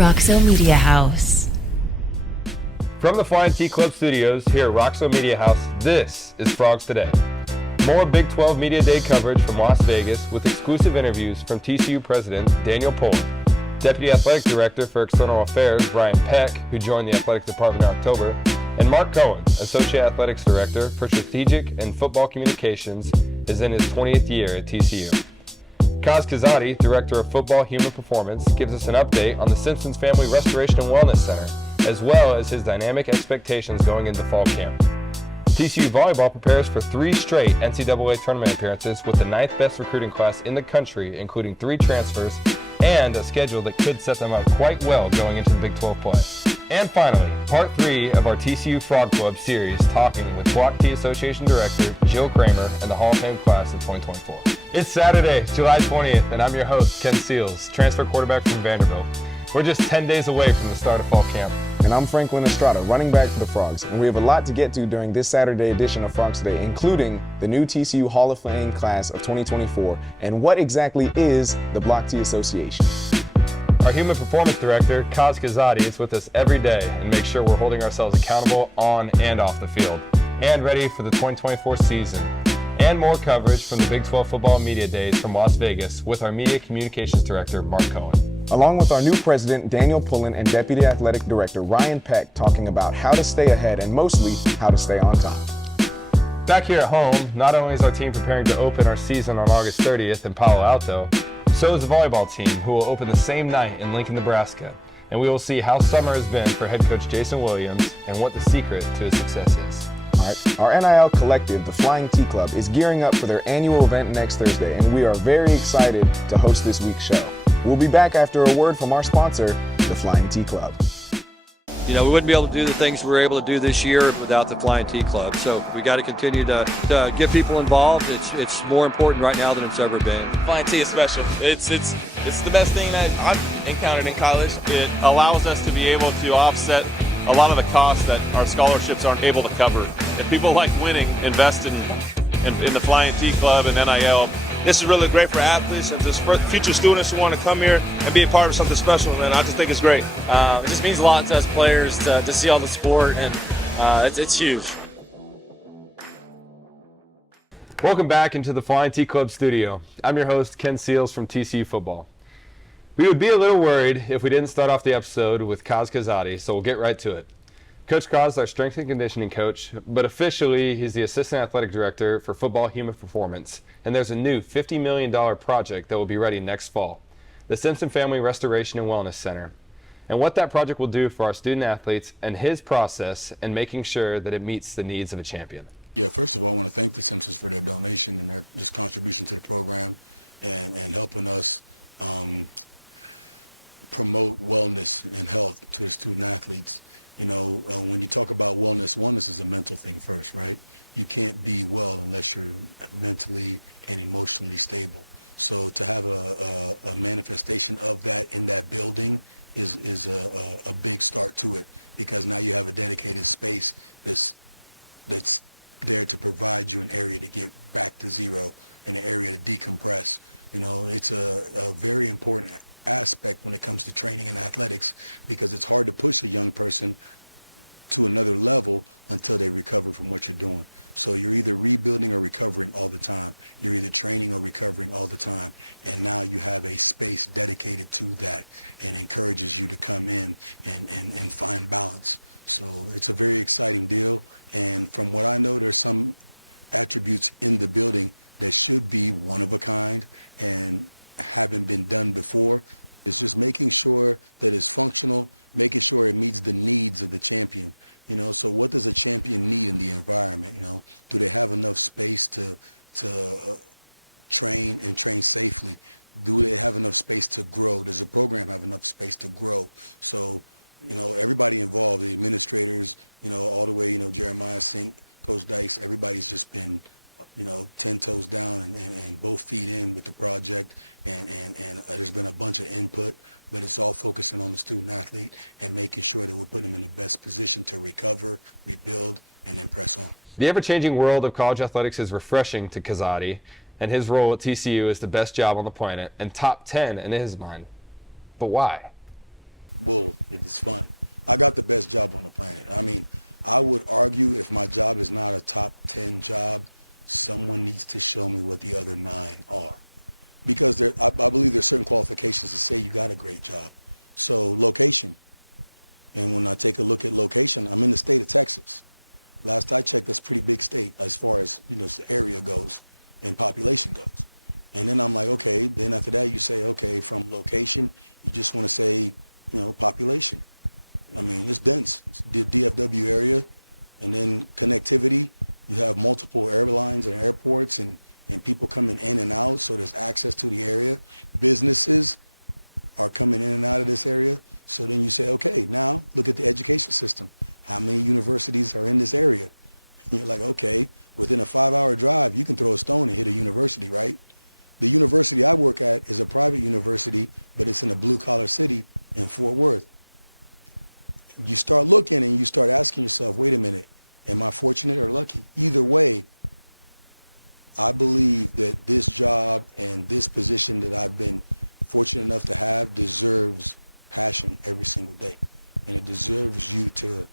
Roxo Media House. From the Flying T Club studios here at Roxo Media House, this is Frogs Today. More Big 12 Media Day coverage from Las Vegas with exclusive interviews from TCU President Daniel Pullin, Deputy Athletic Director for External Affairs Ryan Peck, who joined the Athletic Department in October, and Mark Cohen, Associate Athletics Director for Strategic and Football Communications, is in his 20th year at TCU. Kazadi, Director of Football Human Performance, gives us an update on the Simpsons Family Restoration and Wellness Center, as well as his dynamic expectations going into fall camp. TCU Volleyball prepares for 3 straight NCAA tournament appearances with the 9th best recruiting class in the country, including 3 transfers and a schedule that could set them up quite well going into the Big 12 play. And finally, part 3 of our TCU Frog Club series, talking with Block T Association Director Jill Kramer and the Hall of Fame class of 2024. It's Saturday, July 20th, and I'm your host, Ken Seals, transfer quarterback from Vanderbilt. We're just 10 days away from the start of fall camp. And I'm Franklin Estrada, running back for the Frogs, and we have a lot to get to during this Saturday edition of Frogs Today, including the new TCU Hall of Fame class of 2024, and what exactly is the Block T Association. Our Human Performance Director, Kazadi, is with us every day and makes sure we're holding ourselves accountable on and off the field, and ready for the 2024 season. And more coverage from the Big 12 Football Media Days from Las Vegas with our Media Communications Director, Mark Cohen. Along with our new President Daniel Pullin and Deputy Athletic Director Ryan Peck, talking about how to stay ahead and mostly how to stay on top. Back here at home, not only is our team preparing to open our season on August 30th in Palo Alto, so is the volleyball team, who will open the same night in Lincoln, Nebraska. And we will see how summer has been for head coach Jason Williams and what the secret to his success is. All right. Our NIL collective, the Flying T Club, is gearing up for their annual event next Thursday, and we are very excited to host this week's show. We'll be back after a word from our sponsor, the Flying T Club. You know, we wouldn't be able to do the things we're able to do this year without the Flying T Club. So we got to continue to get people involved. It's more important right now than it's ever been. Flying T is special. It's the best thing that I've encountered in college. It allows us to be able to offset a lot of the costs that our scholarships aren't able to cover. If people like winning, invest in the Flying T Club and NIL. This is really great for athletes and just for future students who want to come here and be a part of something special, man. I just think it's great. It just means a lot to us players to see all the sport, and it's huge. Welcome back into the Flying T Club studio. I'm your host, Ken Seals from TCU Football. We would be a little worried if we didn't start off the episode with Kazadi, so we'll get right to it. Coach Kaz is our strength and conditioning coach, but officially he's the Assistant Athletic Director for Football Human Performance, and there's a new $50 million project that will be ready next fall, the Simpson Family Restoration and Wellness Center, and what that project will do for our student athletes and his process and making sure that it meets the needs of a champion. Yeah, first of all, I want to thank the Simpsons for their donation and their just contribution to the program and helping us promote wellness and health to the student athletes. You know, when you talk about wellness is a mental thing first, right? You can't be well unless you're mentally and emotionally stable. So to have a manifestation of that in that building is a big start to it, because now you have a dedicated space that's there to provide you an area to get back to zero and an area to decompress. You know, it's a very important aspect when it comes to training and athletics, because it's hard to push a young person to another level until they recover from what you're doing. So you're either rebuilding or recovering all the time. You're either training or recovering all the time. And now you have a space dedicated to that and encourages you to come in and find balance. So it's a very exciting deal. And from what I know, there's some attributes in the building that should be one of a kind and haven't been done before. It's just making sure that it's functional, making sure it meets the needs of the champion. You know, so what does a champion need in the environment? You know, do they have enough space to train and train safely? Do they have enough space to grow? Does the program have enough space to grow? So, you know, everybody involved, the administrators, you know, all the way, you know, Jeremiah Sink, Coach Dykes, everybody's just been, you know, 10 toes down and both feet in with the project, and there's been a bunch of input, but it's all focusing on the student athlete and making sure that we're putting them in the best position to recover, rebuild, and then press on. The ever-changing world of college athletics is refreshing to Kazadi, and his role at TCU is the best job on the planet and top 10 in his mind. But why? Well, it is fun. I got the best job on the planet. I mean, I would argue if my job is not a top 10 job, someone needs to show me what the other 9 are. Because I believe there's certain qualifications to say you got a great job. So location. And when I take a look at location, I'm in the state of Texas. Last I checked, that's a pretty big state as far as, the area goes and population goes. And then I'm like, okay, then after that you say, okay, from location, you just want to say, population. I mean, it's dense. It's the DFW area. And then connectivity, you have multiple airlines and airports and people coming in and out, so there's access to the area. Businesses are coming in and out of this area. So then you say, okay, now look at the education system. How many universities are in this area? And you're like, okay, within a 5-hour drive, you can throw a stone and hit a university, right? The university I work at is a private university, but it's in a blue-collar city in Fort Worth. You start looking and you start asking yourself, wait a minute, am I fortunate or lucky? Either way, I believe that this job and this position that I've been fortunate enough to have deserves passion every single day. And it deserves you to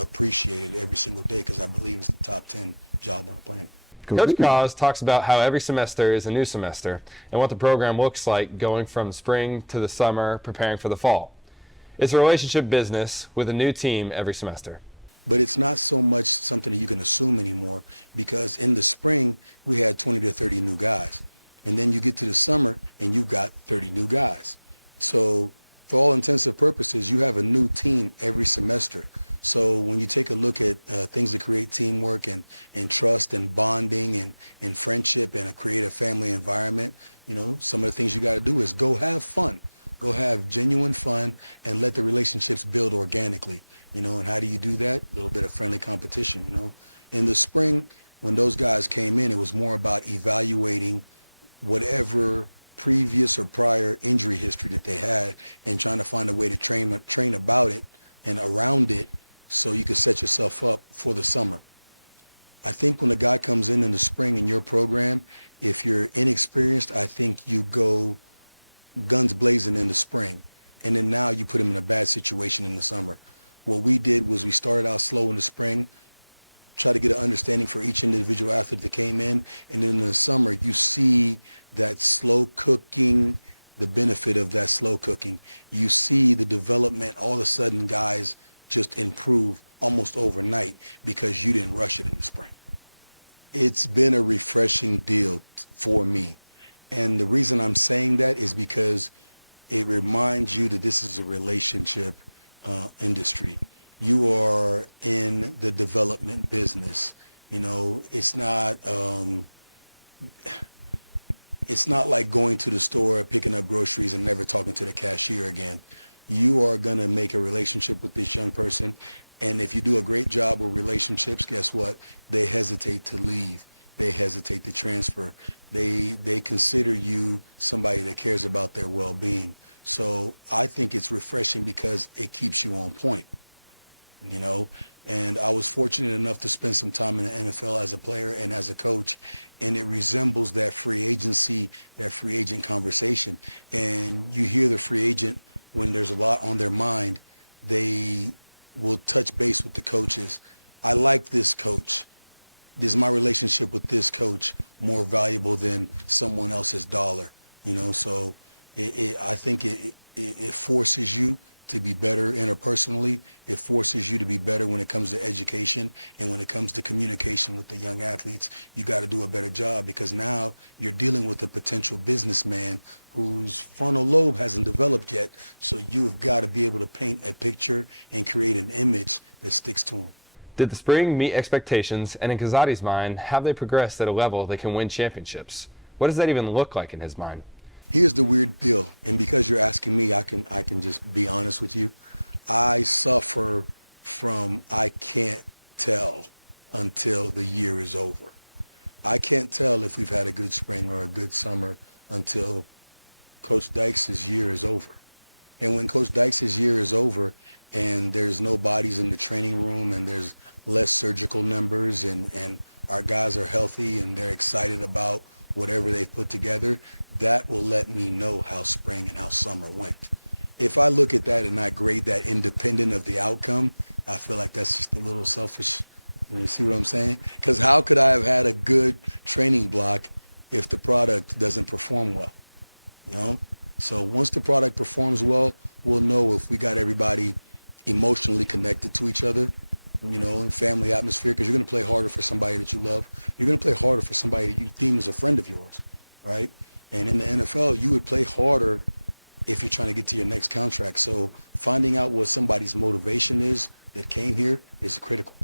appreciate it every single day, because I believe it's the top 10 job on the planet. Coach Kaz talks about how every semester is a new semester and what the program looks like going from spring to the summer, preparing for the fall. It's a relationship business with a new team every semester. But it's not so much something that you can assume anymore, because in the spring, we had 20 to 30 new guys. And then you get to the summer and you've got 30 new guys. So for all intensive purposes, you have a new team every semester. So when you take a look at things that create teamwork and trust and bonding and friendship and create a family environment, some of the things you got to do is go have fun. Go have genuine fun and let the relationships build organically. And how do you do that? A little bit of friendly competition, In the spring, when those guys came in, it was more about evaluating whatever previous or prior injury history that they had and trying to find a way to train about it and around it so you could set yourself up for the summer. I think when a guy comes in the spring in your program, if you're inexperienced, I think you go guns blazing in the spring. And then now you put him in a bad situation in the summer. What we did was we started out slow in the spring, try to get an understanding for each individual athlete that came in. And then in the summer, you see that slow cooking, the benefit of that slow cooking. You see the development, all of a sudden guys just improve almost overnight because you didn't rush it in the spring. It's been a refreshing deal for me. And the reason I'm saying that is because it reminds you that this is a relationship industry. You are in the development business. It's not like going to the store, picking up groceries and never talking to the cashier again. You are going to make a relationship with this young person. And if you do a great job with relationships, guess what? They hesitate to leave. They hesitate to transfer. They consider you somebody that cares about their well-being. So I think it's refreshing because it keeps you on point, And I was fortunate enough to spend some time in the NFL as a player and as a coach, and it resembles that free agency, that free agent conversation. And you hear the free agent when there's a lot on their mind, they will touch base with the coaches. I like this coach. Is my relationship with this coach more valuable than someone else's dollar? So I think it forces you to be better interpersonally. It forces you to be better when it comes to education, and when it comes to communication with the young athletes. You got to do a better job, because now you're dealing with a potential businessman whose frontal lobe hasn't developed yet. So you've got to be able to paint a picture and create an image that sticks to him. Did the spring meet expectations, and in Kazadi's mind, have they progressed at a level they can win championships? What does that even look like in his mind? Here's the weird deal, and because you're asking me, I can just be honest with you. I suffer from I can't tell until the year is over. I can't tell if we've had a good spring or a good summer until Coach Dykes' year is over. And when Coach Dykes' year is over and there's no bodies in the training room and there's less surgical numbers and our guys are healthy and they're excited about whatever they've put together, that will let me know how spring and how summer went. if I look at that and I grade that independent of the outcome, I feel like that's just a little selfish. You see what I'm saying? Because how could I have had a good training block if the product doesn't perform well? So once the product performs well, we'll know if we got everybody emotionally connected to each other, in family atmosphere, because you're going to play harder for somebody that you love. You're going to play harder for somebody that you deem as a friend of yours, right? And in the NFL, you would play harder if you're trying to get to your next contract. So finding out what somebody's motivation is that came here is critical.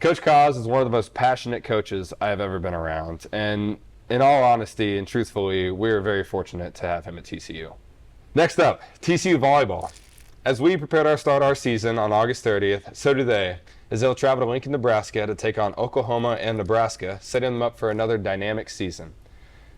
Coach Kaz is one of the most passionate coaches I have ever been around. And in all honesty and truthfully, we're very fortunate to have him at TCU. Next up, TCU volleyball. As we prepared to start our season on August 30th, so do they, as they'll travel to Lincoln, Nebraska to take on Oklahoma and Nebraska, setting them up for another dynamic season.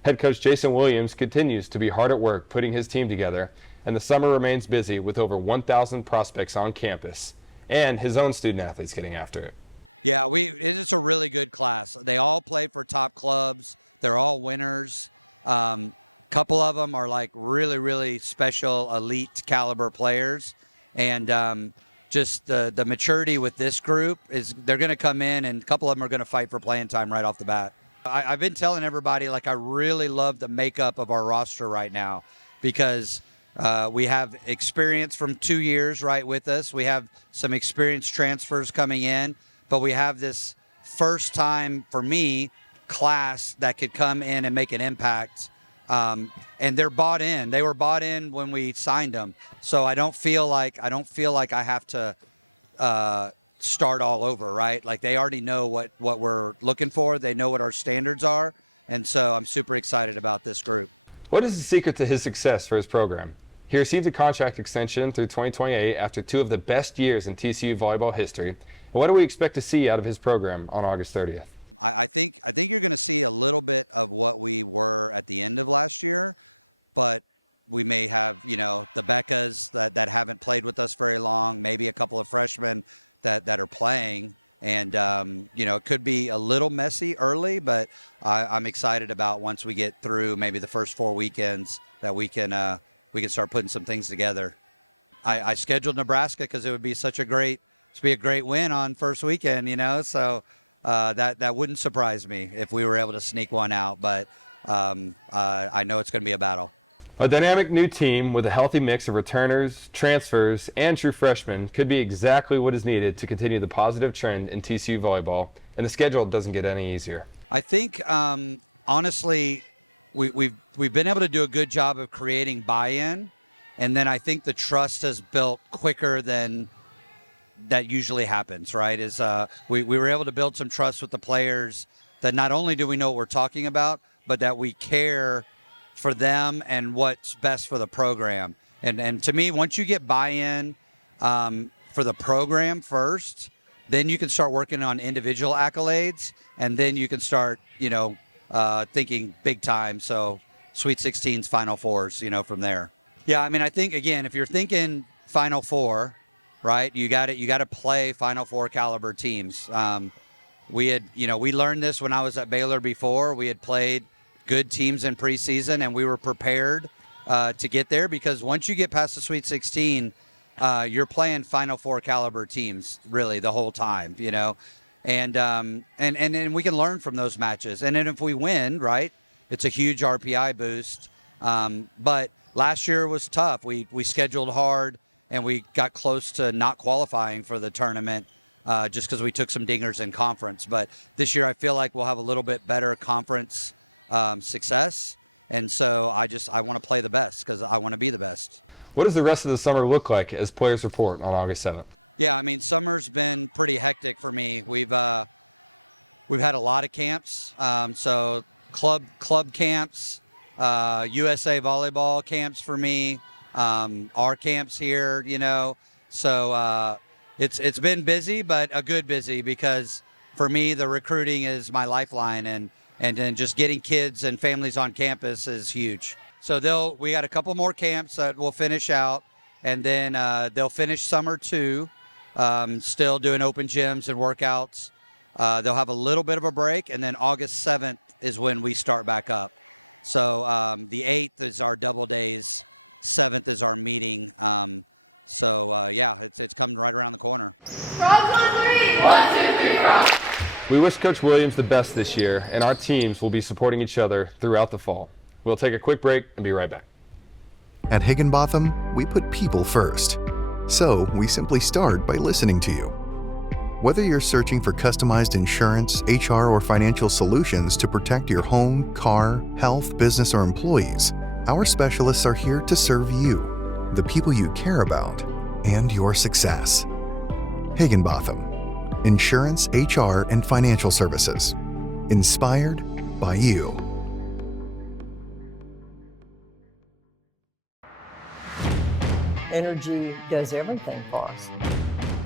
Head coach Jason Williams continues to be hard at work putting his team together, and the summer remains busy with over 1,000 prospects on campus and his own student athletes getting after it. Yeah, it's a really good class. They all play for top clubs. They're all winners. Couple of them are like really, really special elite caliber players. And just the maturity with this group is they're going to come in, and a couple of them are going to fight for playing time right off the bat. I've been telling everybody, like, I really love the makeup of our roster right now because we have experience from 2 years right with us. We have some experienced transfers coming in, but we have this first time, for me, class that could come in and make an impact. And they're bought in. They were bought in when we signed them. So I don't feel like I have to start all over, right? Like, they already know what we're looking for. They know what our standards are. And so I'm super excited about this group. What is the secret to his success for his program? He received a contract extension through 2028 after two of the best years in TCU volleyball history. And what do we expect to see out of his program on August 30th? I think you're going to see a little bit of what we were at the end of last year, but we may have, the Beccas that haven't played with us very long, maybe a couple of freshmen that are playing. And, it could be a little messy early, but I'm excited about once we get through maybe the first 4 weekends that we can start putting some things together. I scheduled Nebraska because it would be a great win on first weekend, so that wouldn't surprise me if we were able to sneak one out, but I know it's going to be a battle. A dynamic new team with a healthy mix of returners, transfers, and true freshmen could be exactly what is needed to continue the positive trend in TCU volleyball, and the schedule doesn't get any easier. I think, honestly, we've been able to do a good job of creating buy-in, and then I think the trust has built quicker than that usually happens, right? We were able to build some trust with the players that not only do we know what we're talking about, but that we care for them and what's best for the program. And to me, once you get buy-in for the program first, then you can start working on individual accolades, and then you can start, thinking big time. So Sweet 16s, Final Fours, from there. Yeah, I think, again, if you're thinking Final Four, right, you got to play Final Four caliber teams. We learned this when I was at Baylor before. We had played good teams in preseason, and we were prepared to get there because once you get past the Sweet 16, you're playing Final Four caliber teams really the whole time, and we can learn from those matches. And then if we win, right, it's a huge RPI boost. But last year was tough. We scheduled hard, and we got close to not qualifying for the tournament just because we took some dingers in conference. But this year I feel like we'll have a little bit better conference success. And so I want to play the best because I want to be the best. What does the rest of the summer look like as players report on August 7th? Yeah, summer's been pretty hectic for me. We've had a lot of camps. So club camps, USA volleyball camps for me, our camps here, So it's been busy, but a good busy because for me the recruiting is my lifeline, and then just getting kids and families on campus is huge. So we got a couple more camps that we'll finish out, and then they'll finish summer too, still doing open gyms and workouts. They'll have a little bit of a break, and then August 7th is when we start back up. So the 8th is our double days 7th is our meeting. Yeah, it's coming right around the corner. Frogs on 3! 1, 2, 3, frogs! We wish Coach Williams the best this year, and our teams will be supporting each other throughout the fall. We'll take a quick break and be right back. At Higginbotham, we put people first. So we simply start by listening to you. Whether you're searching for customized insurance, HR, or financial solutions to protect your home, car, health, business, or employees, our specialists are here to serve you, the people you care about, and your success. Higginbotham. Insurance, HR, and financial services. Inspired by you. Energy does everything for us.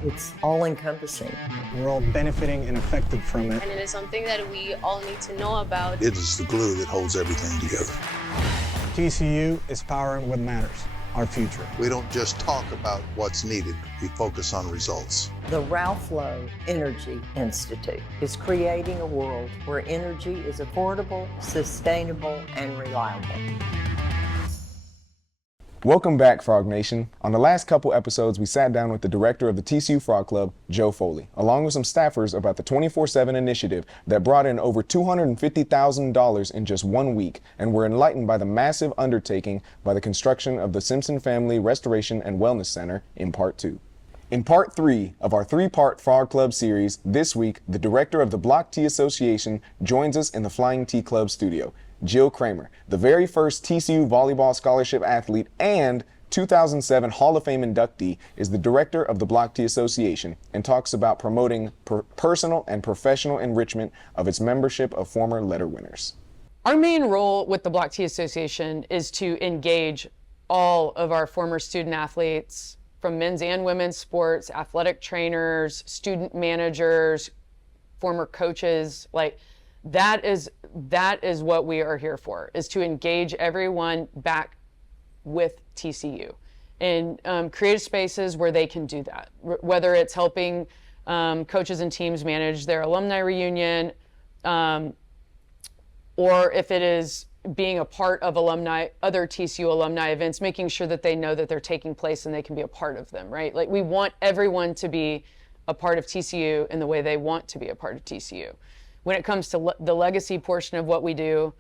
It's all-encompassing. We're all benefiting and affected from it. And it is something that we all need to know about. It is the glue that holds everything together. TCU is powering what matters, our future. We don't just talk about what's needed, we focus on results. The Ralph Lowe Energy Institute is creating a world where energy is affordable, sustainable, and reliable. Welcome back, Frog Nation. On the last couple episodes, we sat down with the director of the TCU Frog Club, Joe Foley, along with some staffers about the 24/7 initiative that brought in over $250,000 in just 1 week, and were enlightened by the massive undertaking by the construction of the Simpson Family Restoration and Wellness Center in Part 2. In Part 3 of our 3-part Frog Club series, this week, the director of the Block T Association joins us in the Flying T Club studio. Jill Kramer, the very first TCU volleyball scholarship athlete and 2007 Hall of Fame inductee, is the director of the Block T Association and talks about promoting personal and professional enrichment of its membership of former letter winners. Our main role with the Block T Association is to engage all of our former student athletes from men's and women's sports, athletic trainers, student managers, former coaches. That is what we are here for, is to engage everyone back with TCU and create spaces where they can do that, whether it's helping coaches and teams manage their alumni reunion, or if it is being a part of other TCU alumni events, making sure that they know that they're taking place and they can be a part of them, right? We want everyone to be a part of TCU in the way they want to be a part of TCU. When it comes to the legacy portion of what we do,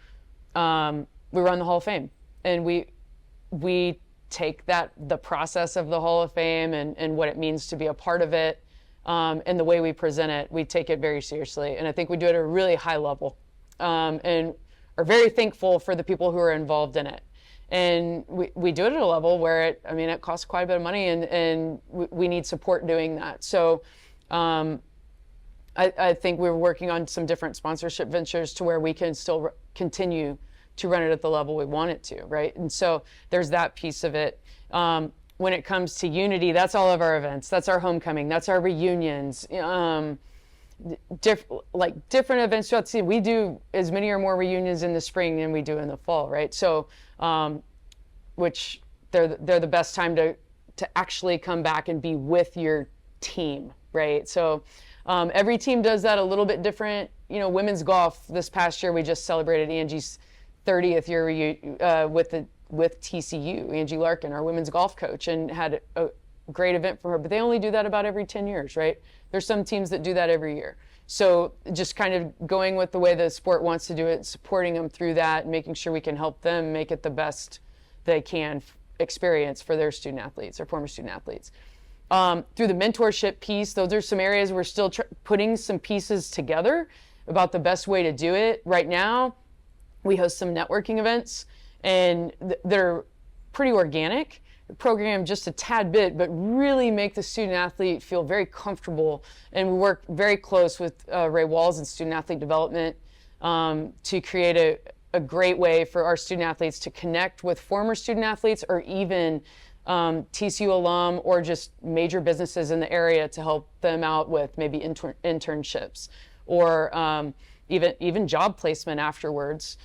we run the Hall of Fame, and we take the process of the Hall of Fame and what it means to be a part of it, and the way we present it, we take it very seriously. And I think we do it at a really high level, and are very thankful for the people who are involved in it. And we do it at a level where it costs quite a bit of money, and we need support doing that. So I think we're working on some different sponsorship ventures to where we can still continue to run it at the level we want it to, right? And so there's that piece of it. When it comes to unity, that's all of our events. That's our homecoming. That's our reunions. Different events throughout the season. We do as many or more reunions in the spring than we do in the fall, right? So, which they're the best time to actually come back and be with your team, right? So. Every team does that a little bit different. Women's golf, this past year, we just celebrated Angie's 30th year with TCU, Angie Larkin, our women's golf coach, and had a great event for her. But they only do that about every 10 years, right? There's some teams that do that every year. So just kind of going with the way the sport wants to do it, supporting them through that, and making sure we can help them make it the best they can experience for their student athletes or former student athletes. Through the mentorship piece, those are some areas we're still putting some pieces together about the best way to do it. Right now, we host some networking events, and they're pretty organic, program just a tad bit, but really make the student athlete feel very comfortable. And we work very close with Ray Walls in student athlete development to create a great way for our student athletes to connect with former student athletes, or even TCU alum, or just major businesses in the area to help them out with maybe internships, or even job placement afterwards.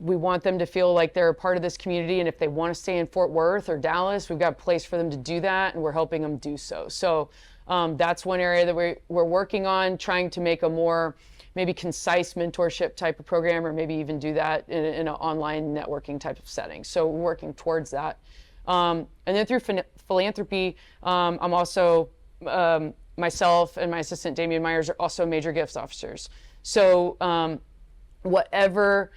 We want them to feel like they're a part of this community, and if they want to stay in Fort Worth or Dallas, we've got a place for them to do that, and we're helping them do so. So that's one area that we're working on, trying to make a more maybe concise mentorship type of program, or maybe even do that in an online networking type of setting. So we're working towards that. And then through philanthropy, I'm also, myself and my assistant Damian Myers are also major gifts officers. So whatever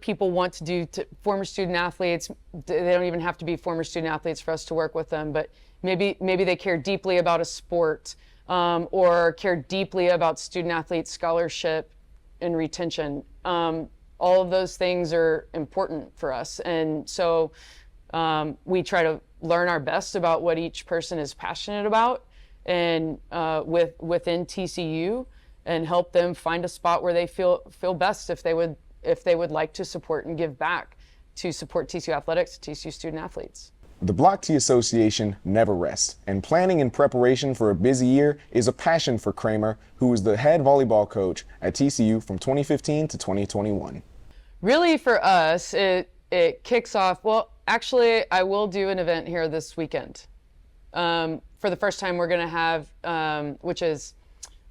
people want to do to former student athletes, they don't even have to be former student athletes for us to work with them, but maybe they care deeply about a sport, or care deeply about student athlete scholarship and retention. All of those things are important for us. And so we try to learn our best about what each person is passionate about and within TCU, and help them find a spot where they feel best if they would like to support and give back to support TCU athletics, TCU student athletes. The Block T Association never rests, and planning and preparation for a busy year is a passion for Kramer, who was the head volleyball coach at TCU from 2015 to 2021. Really, for us, it kicks off, well, actually, I will do an event here this weekend. For the first time, we're going to have, which is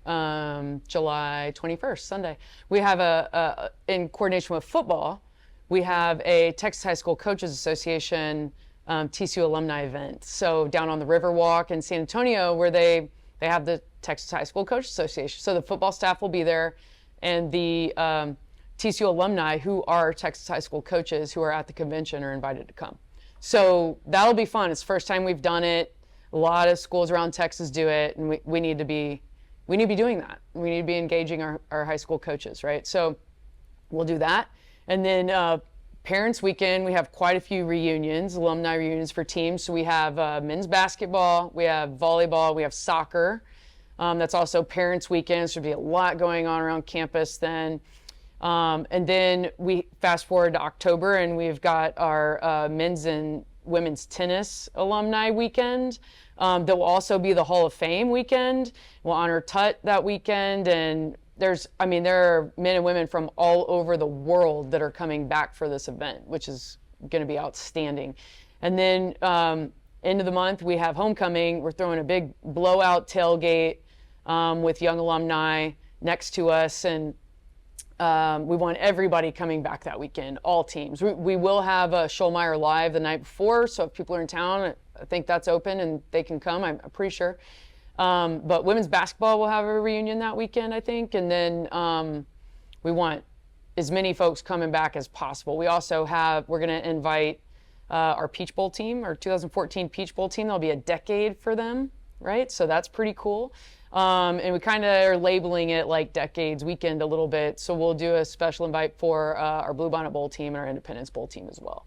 July 21st, Sunday. We have in coordination with football, we have a Texas High School Coaches Association TCU alumni event. So down on the Riverwalk in San Antonio, where they have the Texas High School Coaches Association. So the football staff will be there, and the TCU alumni who are Texas high school coaches who are at the convention are invited to come. So that'll be fun. It's the first time we've done it. A lot of schools around Texas do it, and we need to be doing that. We need to be engaging our high school coaches, right? So we'll do that. And then Parents Weekend, we have quite a few reunions, alumni reunions for teams. So we have men's basketball, we have volleyball, we have soccer. That's also Parents Weekend, so there'll be a lot going on around campus then. And then we fast forward to October, and we've got our men's and women's tennis alumni weekend. That will also be the Hall of Fame weekend. We'll honor Tut that weekend, and there are men and women from all over the world that are coming back for this event, which is going to be outstanding. And then end of the month, we have homecoming. We're throwing a big blowout tailgate with young alumni next to us, and we want everybody coming back that weekend, all teams. We will have a Schollmeyer Live the night before, so if people are in town, I think that's open and they can come, I'm pretty sure. But women's basketball will have a reunion that weekend, I think, and then we want as many folks coming back as possible. We also we're going to invite our Peach Bowl team, our 2014 Peach Bowl team. There'll be a decade for them, right? So that's pretty cool. And we kind of are labeling it like Decades Weekend a little bit. So we'll do a special invite for our Bluebonnet Bowl team and our Independence Bowl team as well.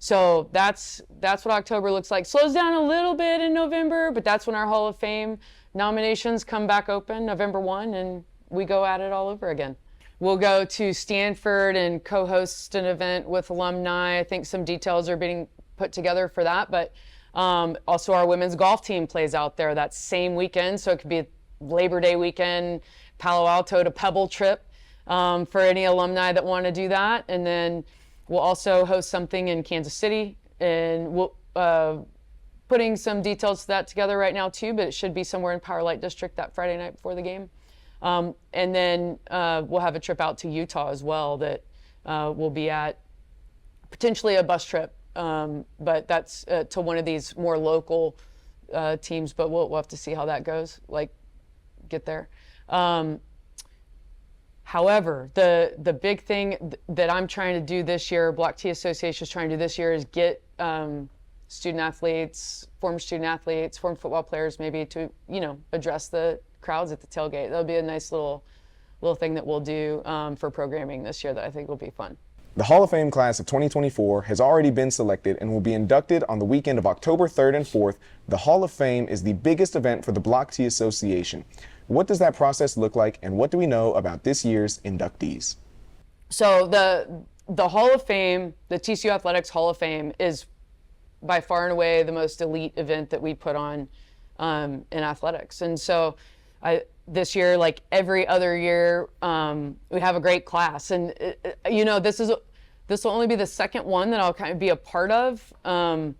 So that's what October looks like. Slows down a little bit in November, but that's when our Hall of Fame nominations come back open, November 1, and we go at it all over again. We'll go to Stanford and co-host an event with alumni. I think some details are being put together for that, but also our women's golf team plays out there that same weekend, so it could be a Labor Day weekend, Palo Alto to Pebble trip for any alumni that want to do that. And then we'll also host something in Kansas City, and we'll putting some details to that together right now too, but it should be somewhere in Power Light District that Friday night before the game. And then we'll have a trip out to Utah as well that we'll be at, potentially a bus trip, but that's to one of these more local teams, but we'll have to see how that goes, like get there. However, the big thing that I'm trying to do this year, Block T Association is trying to do this year, is get student athletes, former football players, maybe to, address the crowds at the tailgate. That'll be a nice little thing that we'll do for programming this year that I think will be fun. The Hall of Fame class of 2024 has already been selected and will be inducted on the weekend of October 3rd and 4th. The Hall of Fame is the biggest event for the Block T Association. What does that process look like, and what do we know about this year's inductees? So the Hall of Fame, the TCU Athletics Hall of Fame, is by far and away the most elite event that we put on in athletics. And so this year, like every other year, we have a great class. And, this will only be the second one that I'll kind of be a part of. And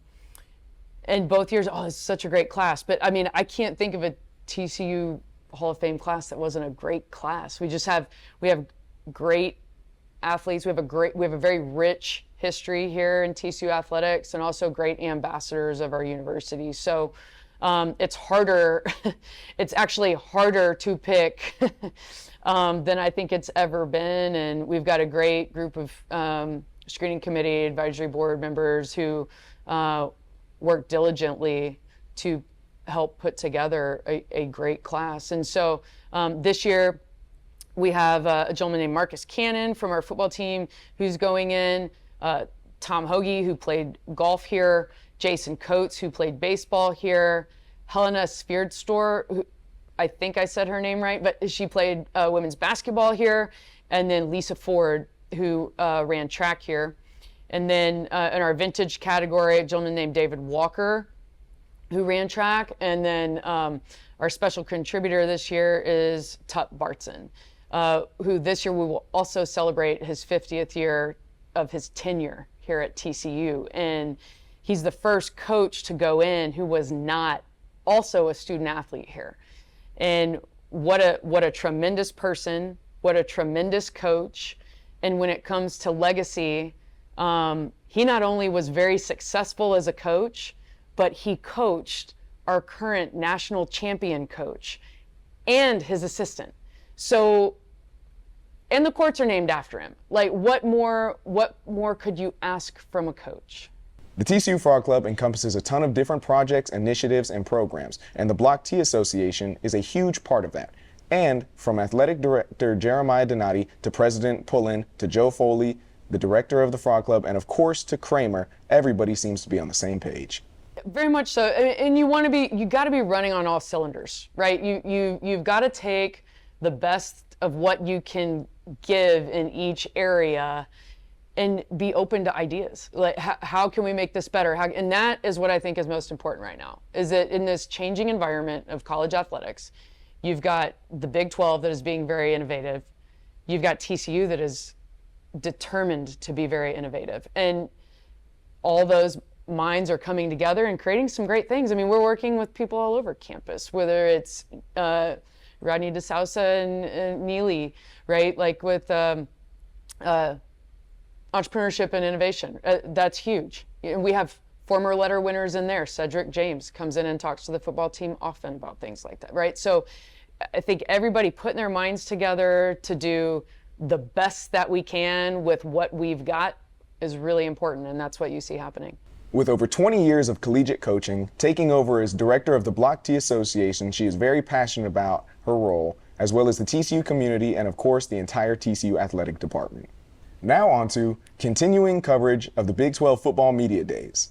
both years, it's such a great class. But, I can't think of a TCU Hall of Fame class that wasn't a great class. We have great athletes. We have a very rich history here in TCU athletics, and also great ambassadors of our university. So it's harder. It's actually harder to pick than I think it's ever been. And we've got a great group of screening committee, advisory board members who work diligently to help put together a great class. And so this year we have a gentleman named Marcus Cannon from our football team who's going in, Tom Hoagie, who played golf here, Jason Coates, who played baseball here, Helena Spierdstor, who I think I said her name right, but she played women's basketball here, and then Lisa Ford, who ran track here. And then in our vintage category, a gentleman named David Walker, who ran track. And then our special contributor this year is Tut Bartson, who this year we will also celebrate his 50th year of his tenure here at TCU. And he's the first coach to go in who was not also a student athlete here. And what a tremendous person, what a tremendous coach. And when it comes to legacy, he not only was very successful as a coach, but he coached our current national champion coach and his assistant. So, and the courts are named after him. Like, what more could you ask from a coach? The TCU Frog Club encompasses a ton of different projects, initiatives, and programs, and the Block T Association is a huge part of that. And from Athletic Director Jeremiah Donati to President Pullin to Joe Foley, the director of the Frog Club, and of course to Kramer, everybody seems to be on the same page. Very much so. And you got to be running on all cylinders, right? You've got to take the best of what you can give in each area and be open to ideas. Like, how can we make this better? And that is what I think is most important right now, is that in this changing environment of college athletics, you've got the Big 12 that is being very innovative. You've got TCU that is determined to be very innovative. And all those minds are coming together and creating some great things. I mean, we're working with people all over campus, whether it's Rodney DeSouza and Neely, right? Like with entrepreneurship and innovation. That's huge. And we have former letter winners in there. Cedric James comes in and talks to the football team often about things like that, right? So I think everybody putting their minds together to do the best that we can with what we've got is really important, and that's what you see happening. With over 20 years of collegiate coaching, taking over as director of the Block T Association, she is very passionate about her role, as well as the TCU community and, of course, the entire TCU athletic department. Now on to continuing coverage of the Big 12 Football Media Days.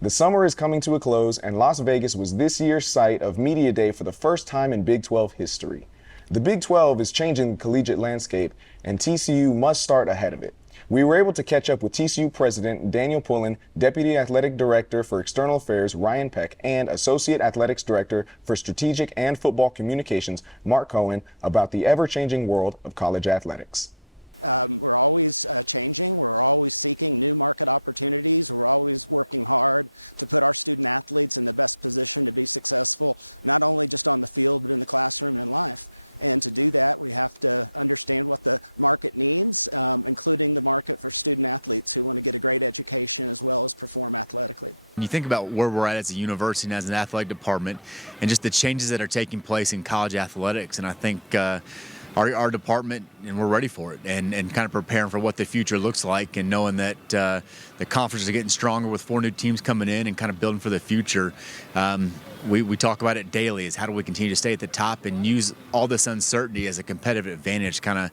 The summer is coming to a close, and Las Vegas was this year's site of Media Day for the first time in Big 12 history. The Big 12 is changing the collegiate landscape, and TCU must start ahead of it. We were able to catch up with TCU President Daniel Pullin, Deputy Athletic Director for External Affairs Ryan Peck, and Associate Athletics Director for Strategic and Football Communications Mark Cohen about the ever-changing world of college athletics. We're always changing. We're always seeking new market opportunities. We're always working hard to put our student athletes in the best position to be successful, not only just on the field, but in the classroom and in life. And to do that, we have to understand what the market needs, including the market for student athletes who want to get a great education as well as perform athletically. When you think about where we're at as a university and as an athletic department and just the changes that are taking place in college athletics, and I think our department, and we're ready for it, and kind of preparing for what the future looks like, and knowing that the conferences are getting stronger with 4 new teams coming in and kind of building for the future. We talk about it daily, is how do we continue to stay at the top and use all this uncertainty as a competitive advantage, kind of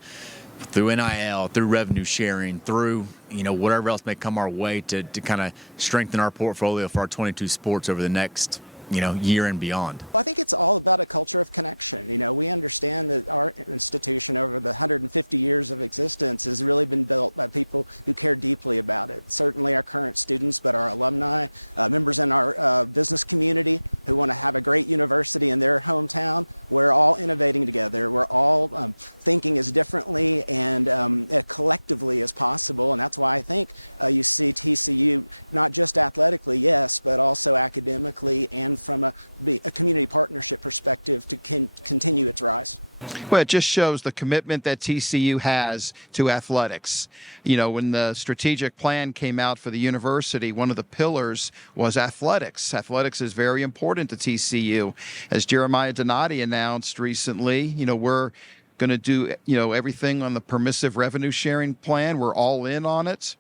through NIL, through revenue sharing, through whatever else may come our way to kind of strengthen our portfolio for our 22 sports over the next year and beyond. Well, I think it's all about a culture of connection. We understand that our institution over the 150 years of existence has really been built by people who care deeply about it. Certainly our current students, but our alumni, members in our business community, who want to have a great university in their hometown. We're all innovating together. We're all thinking as differently and collectively as possible. And that's why I think you see TCU, not just athletically, yes, but also academically and from a community partnership perspective to continue its rise. Well, it just shows the commitment that TCU has to athletics. You know, when the strategic plan came out for the university, one of the pillars was athletics. Athletics is very important to TCU. As Jeremiah Donati announced recently, you know, we're going to do, you know, everything on the permissive revenue sharing plan. We're all in on it.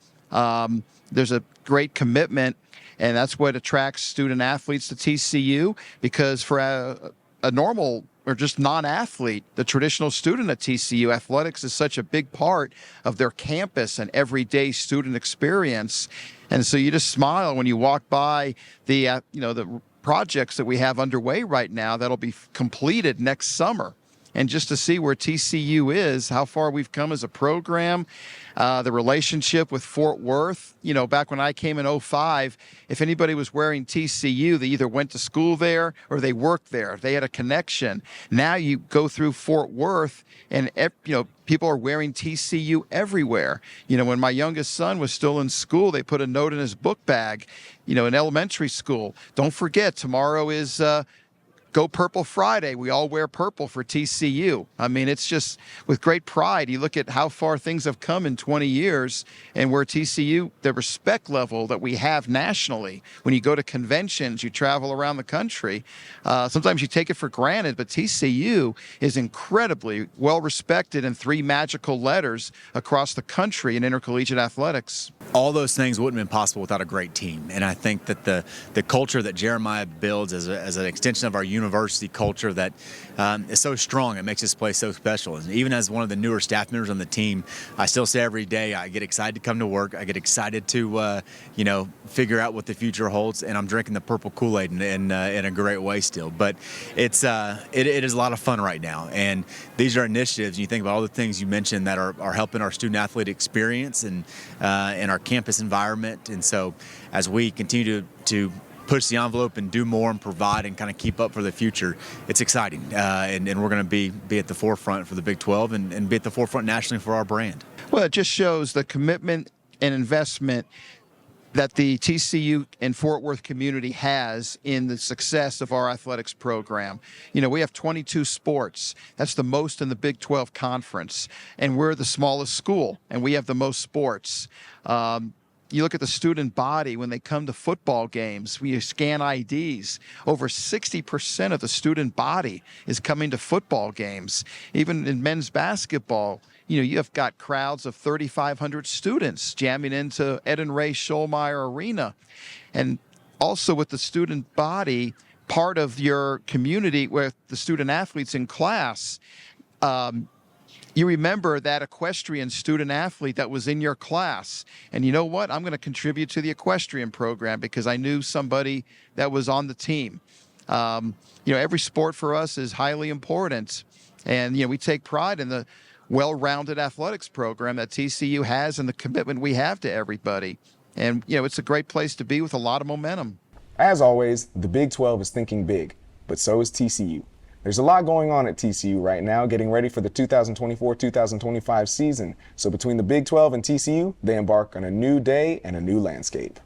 There's a great commitment, and that's what attracts student athletes to TCU, because for a normal or just non-athlete, the traditional student at TCU, athletics is such a big part of their campus and everyday student experience. And so you just smile when you walk by the, the projects that we have underway right now that'll be completed next summer. And just to see where TCU is, how far we've come as a program, the relationship with Fort Worth. You know, back when I came in 2005, if anybody was wearing TCU, they either went to school there or they worked there. They had a connection. Now you go through Fort Worth and, people are wearing TCU everywhere. You know, when my youngest son was still in school, they put a note in his book bag, in elementary school. Don't forget, tomorrow is Go Purple Friday. We all wear purple for TCU. I mean, it's just with great pride. You look at how far things have come in 20 years and where TCU, the respect level that we have nationally. When you go to conventions, you travel around the country, sometimes you take it for granted, but TCU is incredibly well respected in 3 magical letters across the country in intercollegiate athletics. All those things wouldn't have been possible without a great team. And I think that the culture that Jeremiah builds as an extension of our university culture that is so strong, it makes this place so special. And even as one of the newer staff members on the team, I still say every day I get excited to come to work. I get excited to, figure out what the future holds. And I'm drinking the purple Kool-Aid in a great way still. But it is a lot of fun right now. And these are initiatives. And you think about all the things you mentioned that are helping our student athlete experience and our campus environment. And so as we continue to push the envelope and do more and provide and kind of keep up for the future, it's exciting. And we're going to be at the forefront for the Big 12 and be at the forefront nationally for our brand. Well, it just shows the commitment and investment that the TCU and Fort Worth community has in the success of our athletics program. You know, we have 22 sports. That's the most in the Big 12 conference. And we're the smallest school, and we have the most sports. You look at the student body when they come to football games, we scan IDs. Over 60% of the student body is coming to football games. Even in men's basketball, you have got crowds of 3,500 students jamming into Ed and Ray Schollmeyer Arena. And also with the student body, part of your community with the student athletes in class, you remember that equestrian student athlete that was in your class. And you know what? I'm going to contribute to the equestrian program because I knew somebody that was on the team. Every sport for us is highly important. And, we take pride in the well-rounded athletics program that TCU has and the commitment we have to everybody. And, it's a great place to be with a lot of momentum. As always, the Big 12 is thinking big, but so is TCU. There's a lot going on at TCU right now, getting ready for the 2024-2025 season. So between the Big 12 and TCU, they embark on a new day and a new landscape.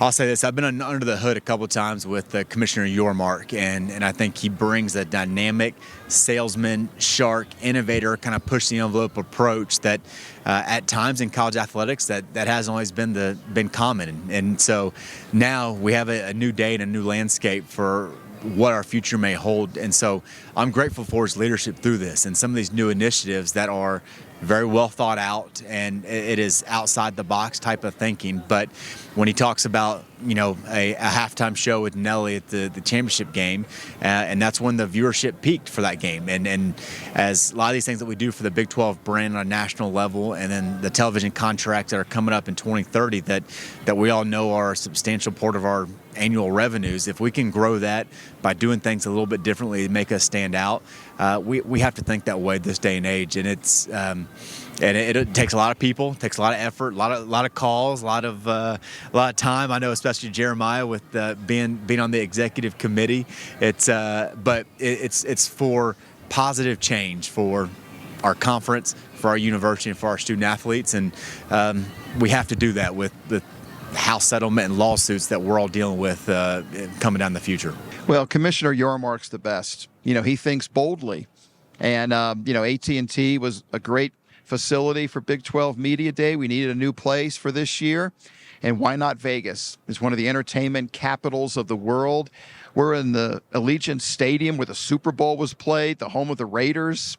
I'll say this, I've been under the hood a couple of times with Commissioner Yormark, and I think he brings a dynamic salesman, shark, innovator, kind of push the envelope approach that at times in college athletics that hasn't always been common. And so now we have a new day and a new landscape for what our future may hold. And so I'm grateful for his leadership through this and some of these new initiatives that are very well thought out, and it is outside the box type of thinking. But when he talks about, a halftime show with Nelly at the championship game, and that's when the viewership peaked for that game. And as a lot of these things that we do for the Big 12 brand on a national level, and then the television contracts that are coming up in 2030 that we all know are a substantial part of our annual revenues, if we can grow that by doing things a little bit differently to make us stand out, we have to think that way this day and age. And it's And it takes a lot of people, takes a lot of effort, a lot of calls, a lot of time. I know, especially Jeremiah with being on the executive committee. But it's for positive change for our conference, for our university, and for our student athletes, and we have to do that with the house settlement and lawsuits that we're all dealing with coming down the future. Well, Commissioner Yormark's the best. He thinks boldly, and AT&T was a great facility for Big 12 Media Day. We needed a new place for this year, and why not Vegas? It's one of the entertainment capitals of the world. We're in the Allegiant Stadium where the Super Bowl was played, the home of the Raiders.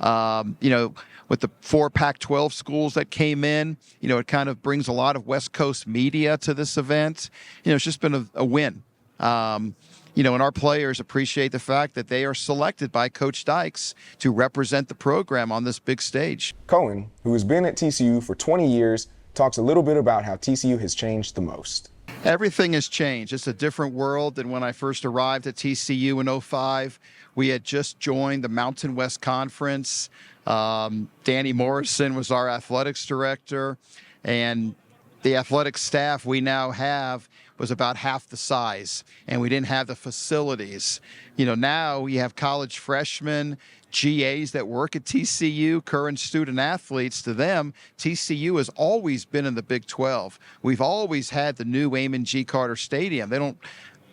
With the 4 Pac-12 schools that came in, it kind of brings a lot of West Coast media to this event. It's just been a win. And our players appreciate the fact that they are selected by Coach Dykes to represent the program on this big stage. Cohen, who has been at TCU for 20 years, talks a little bit about how TCU has changed the most. Everything has changed. It's a different world than when I first arrived at TCU in 2005. We had just joined the Mountain West Conference. Danny Morrison was our athletics director, and the athletic staff we now have was about half the size, and we didn't have the facilities. Now we have college freshmen, GAs that work at TCU, current student athletes. To them, TCU has always been in the Big 12. We've always had the new Amon G. Carter Stadium. They don't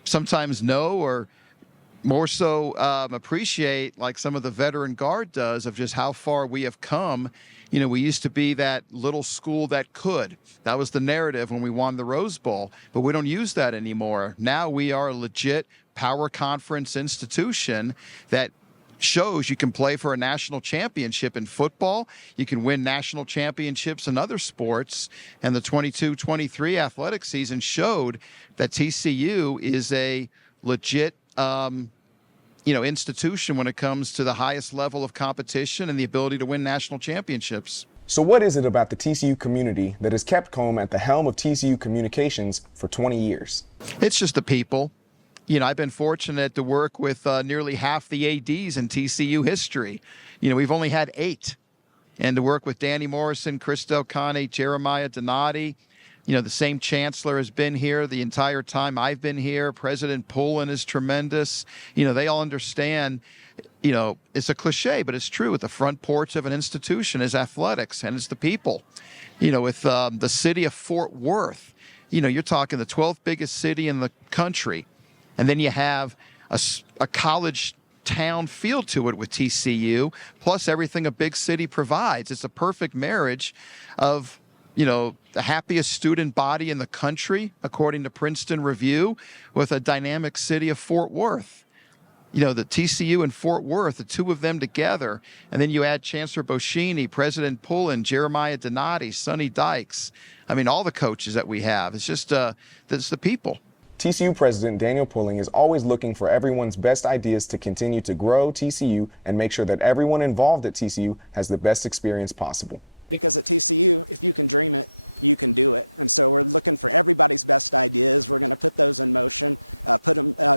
sometimes know or more so appreciate, like some of the veteran guard does, of just how far we have come. We used to be that little school that could. That was the narrative when we won the Rose Bowl, but we don't use that anymore. Now we are a legit power conference institution that shows you can play for a national championship in football. You can win national championships in other sports. And the 22-23 athletic season showed that TCU is a legit institution when it comes to the highest level of competition and the ability to win national championships. So what is it about the TCU community that has kept Cohen at the helm of TCU communications for 20 years? It's just the people. I've been fortunate to work with nearly half the ADs in TCU history. We've only had 8. And to work with Danny Morrison, Chris Delcani, Jeremiah Donati, the same chancellor has been here the entire time I've been here. President Pullin is tremendous. They all understand, it's a cliche, but it's true. At the front porch of an institution is athletics, and it's the people. With the city of Fort Worth, you're talking the 12th biggest city in the country. And then you have a college town feel to it with TCU, plus everything a big city provides. It's a perfect marriage of the happiest student body in the country, according to Princeton Review, with a dynamic city of Fort Worth. The TCU and Fort Worth, the two of them together, and then you add Chancellor Boschini, President Pullin, Jeremiah Donati, Sonny Dykes. All the coaches that we have. It's just it's the people. TCU President Daniel Pullin is always looking for everyone's best ideas to continue to grow TCU and make sure that everyone involved at TCU has the best experience possible. Because at TCU, if you can dream it, you can do it. And so we're looking for everybody's best ideas. We're going to put those in motion,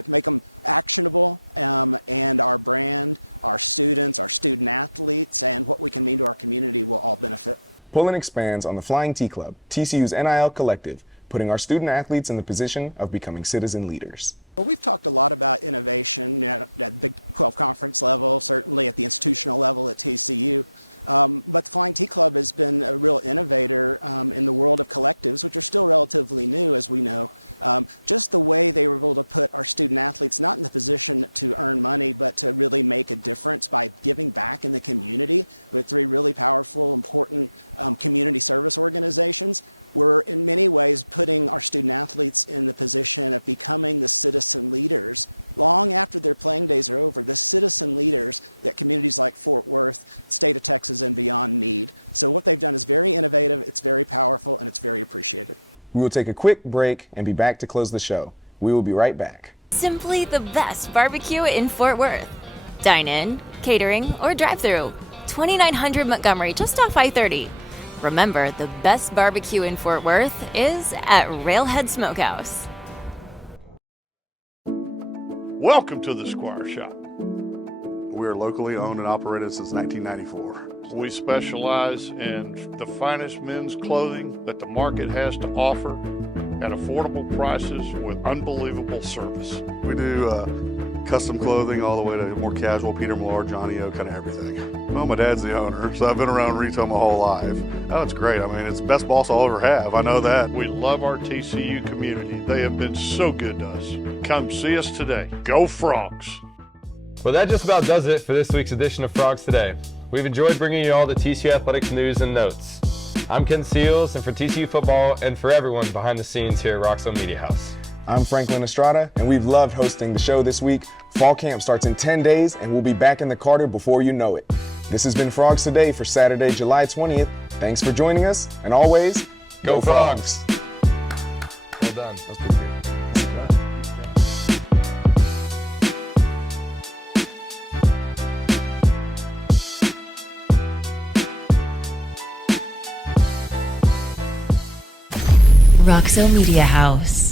make them actionable, and our brand, our students, our student athletes, and what we can mean to our community will all benefit. Pullin expands on the Flying T Club, TCU's NIL collective, putting our student athletes in the position of becoming citizen leaders. Well, we've talked a lot about innovation at Big 12 conference level, certainly at the institutional level at TCU. But the Flying T Club has been a real innovator in the world of collectives, which are still relatively new, as we know. Just the way they were able to put our student athletes not in the position to earn money, but to really make a difference by giving back in the community with 3 really powerful, important community service organizations. We're in many ways putting our student athletes in the position of becoming the citizen leaders long after their playing days are over, the citizen leaders that communities like Fort Worth, state of Texas, and beyond need. So what they've done is very innovative, it's very powerful, and it's very appreciated. We will take a quick break and be back to close the show. We will be right back. Simply the best barbecue in Fort Worth. Dine in, catering, or drive-through. 2900 Montgomery, just off I-30. Remember, the best barbecue in Fort Worth is at Railhead Smokehouse. Welcome to the Squire Shop. We are locally owned and operated since 1994. We specialize in the finest men's clothing that the market has to offer at affordable prices with unbelievable service. We do custom clothing all the way to more casual, Peter Millar, Johnny O, kind of everything. Well, my dad's the owner, so I've been around retail my whole life. Oh, it's great. I mean, it's the best boss I'll ever have. I know that. We love our TCU community. They have been so good to us. Come see us today. Go Frogs! Well, that just about does it for this week's edition of Frogs Today. We've enjoyed bringing you all the TCU athletics news and notes. I'm Ken Seals, and for TCU football and for everyone behind the scenes here at Roxo Media House. I'm Franklin Estrada, and we've loved hosting the show this week. Fall camp starts in 10 days, and we'll be back in the Carter before you know it. This has been Frogs Today for Saturday, July 20th. Thanks for joining us, and always, Go Frogs! Well done. That's pretty good. Roxo Media House.